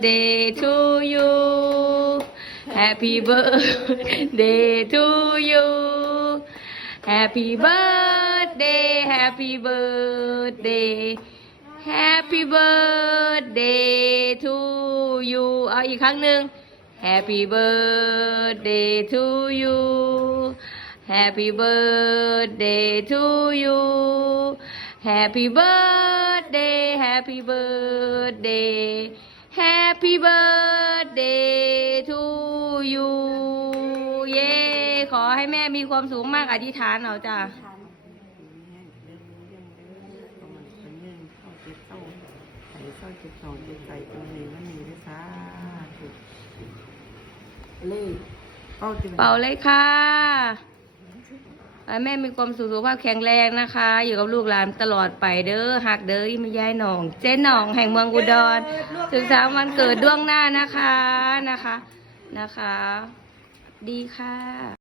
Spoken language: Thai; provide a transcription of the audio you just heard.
birthday to you Happy birthday to you Happy birthday Happy birthday Happy birthday to you เอาอีกครั้งหนึ่ง Happy birthday to you Happy birthday to you Happy birthday Happy birthday Happy birthday to you เย้ขอให้แม่มีความสุขมากอธิษฐานเอาจ้ะเป้าจิเป่าเลยค่ะให้ แม่มีความสุขสุขภาพแข็งแรงนะคะ อยู่กับลูกหลานตลอดไปเด้อหักเด้อไม่ย้ายหนอง เจ๊หนองแห่งเมืองอุดรถึงสามวันเกิดดวงหน้านะคะนะคะนะคะ ดีค่ะ